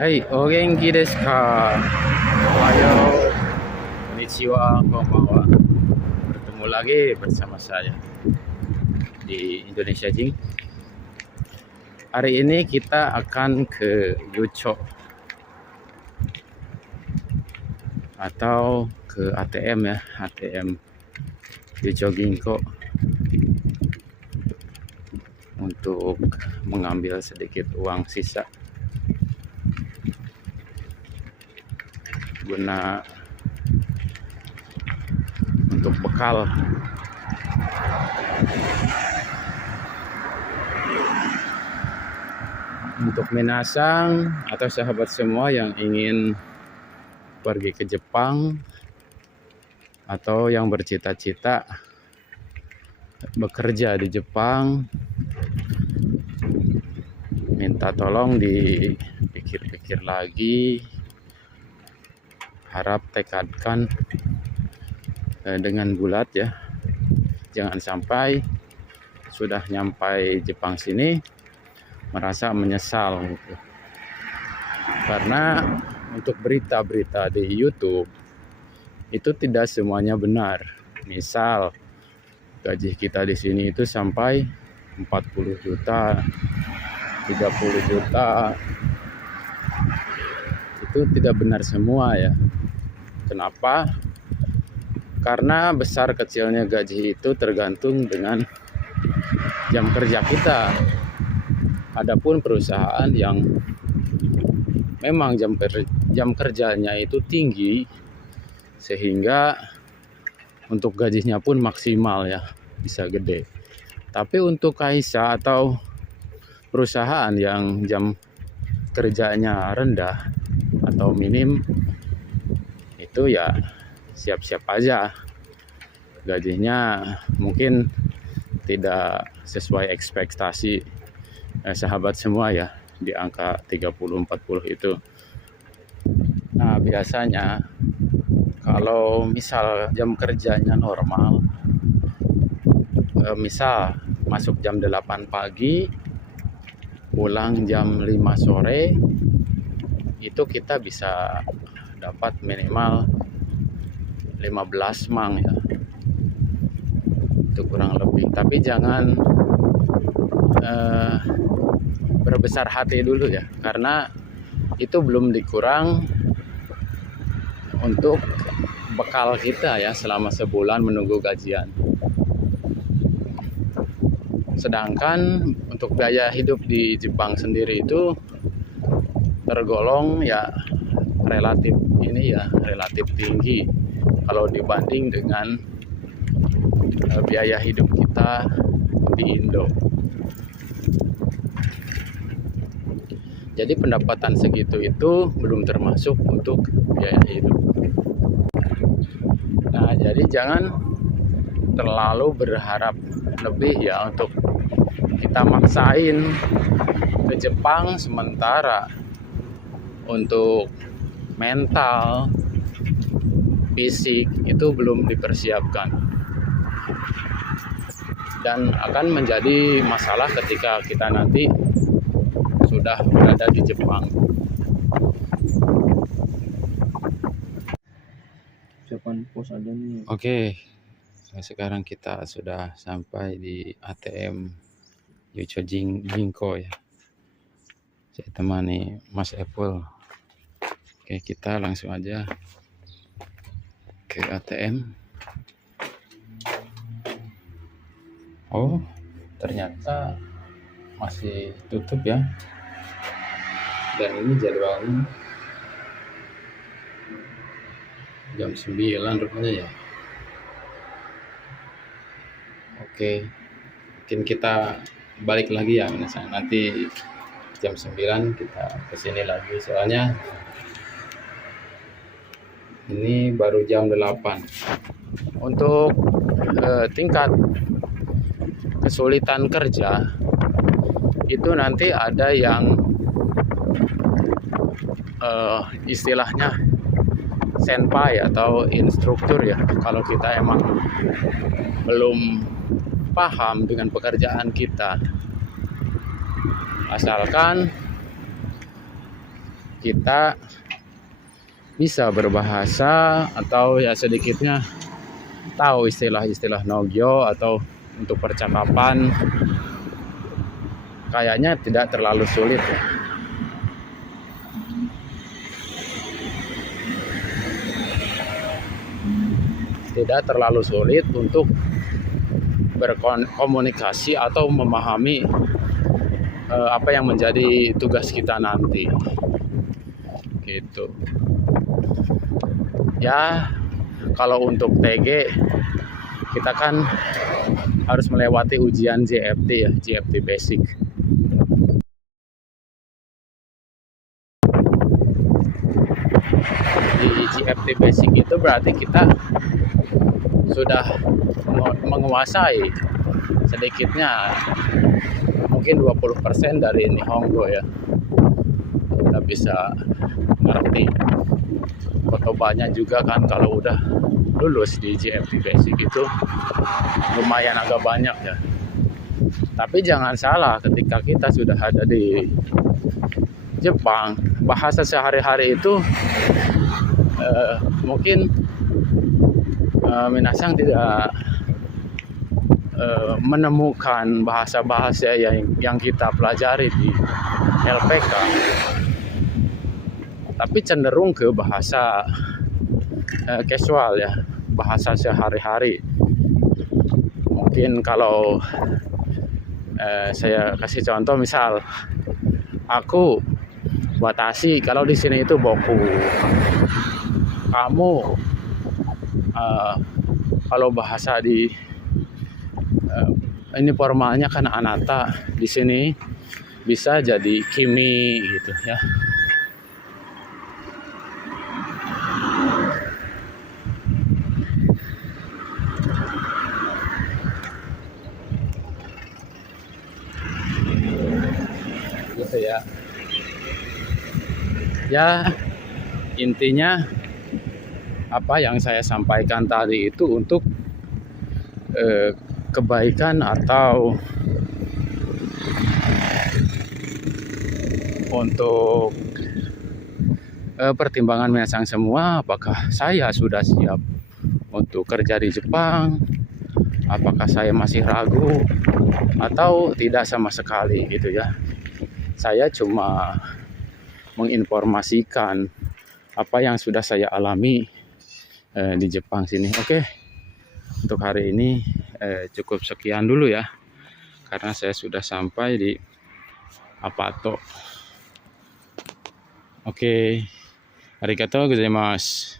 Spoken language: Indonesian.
Hai, o genki desu ka? Ohayo, konnichiwa, konbanwa. Bertemu lagi bersama saya di Indonesia Jing. Hari ini kita akan ke Yucho atau ke ATM ya, ATM Yucho Ginko untuk mengambil sedikit uang sisa guna untuk bekal. Untuk minasang atau sahabat semua yang ingin pergi ke Jepang atau yang bercita-cita bekerja di Jepang, minta tolong dipikir-pikir lagi, harap tekadkan dengan bulat ya, jangan sampai sudah nyampai Jepang sini merasa menyesal gitu. Karena untuk berita-berita di YouTube itu tidak semuanya benar. Misal gaji kita di sini itu sampai 40 juta, 30 juta. Itu tidak benar semua ya. Kenapa? Karena besar kecilnya gaji itu tergantung dengan jam kerja kita. Adapun perusahaan yang memang jam kerjanya itu tinggi sehingga untuk gajinya pun maksimal ya, bisa gede. Tapi untuk kaisa atau perusahaan yang jam kerjanya rendah atau minim, itu ya siap-siap aja gajinya mungkin tidak sesuai ekspektasi sahabat semua ya, di angka 30-40 itu. Nah biasanya kalau misal jam kerjanya normal, misal masuk jam 8 pagi pulang jam 5 sore, itu kita bisa dapat minimal 15 mang ya, itu kurang lebih. Tapi jangan berbesar hati dulu ya, karena itu belum dikurang untuk bekal kita ya selama sebulan menunggu gajian. Sedangkan untuk biaya hidup di Jepang sendiri itu tergolong ya relatif tinggi kalau dibanding dengan biaya hidup kita di Indo. Jadi pendapatan segitu itu belum termasuk untuk biaya hidup. Nah, jadi jangan terlalu berharap lebih ya untuk kita maksain ke Jepang sementara untuk mental, fisik itu belum dipersiapkan. Dan akan menjadi masalah ketika kita nanti sudah berada di Jepang. Oke, sekarang kita sudah sampai di ATM Yucho Ginko ya. Saya temani Mas Apple. Oke, kita langsung aja ke ATM. Oh, ternyata masih tutup ya. Dan ini jadwalnya jam 9 rupanya ya. Oke, mungkin kita balik lagi ya, misalnya nanti jam 9 kita kesini lagi, soalnya ini baru jam 8. Untuk tingkat kesulitan kerja itu nanti ada yang istilahnya senpai atau instruktur ya. Kalau kita emang belum paham dengan pekerjaan kita, asalkan kita bisa berbahasa atau ya sedikitnya tahu istilah-istilah Nogyo atau untuk percakapan, kayaknya tidak terlalu sulit ya. Tidak terlalu sulit untuk berkomunikasi atau memahami apa yang menjadi tugas kita nanti. Gitu. Ya, kalau untuk TG kita kan harus melewati ujian JFT ya, JFT Basic. Di JFT Basic itu berarti kita sudah menguasai sedikitnya mungkin 20% dari Nihongo ya. Kita bisa ngerti. Kotobanya juga kan kalau udah lulus di JFT Basic itu lumayan agak banyak ya. Tapi jangan salah, ketika kita sudah ada di Jepang, bahasa sehari-hari itu mungkin minasang tidak menemukan bahasa-bahasa yang kita pelajari di LPK, tapi cenderung ke bahasa casual ya, bahasa sehari-hari. Mungkin kalau saya kasih contoh, misal aku watashi, kalau di sini itu boku. Kamu kalau bahasa di ini formalnya kan anata, di sini bisa jadi kimi gitu ya. Gitu ya. Ya, intinya apa yang saya sampaikan tadi itu untuk kebaikan atau untuk pertimbangan minasang semua, apakah saya sudah siap untuk kerja di Jepang, apakah saya masih ragu atau tidak sama sekali gitu ya. Saya cuma menginformasikan apa yang sudah saya alami di Jepang sini. Oke, untuk hari ini cukup sekian dulu ya, karena saya sudah sampai di Apato. Oke, arigatou gozaimasu.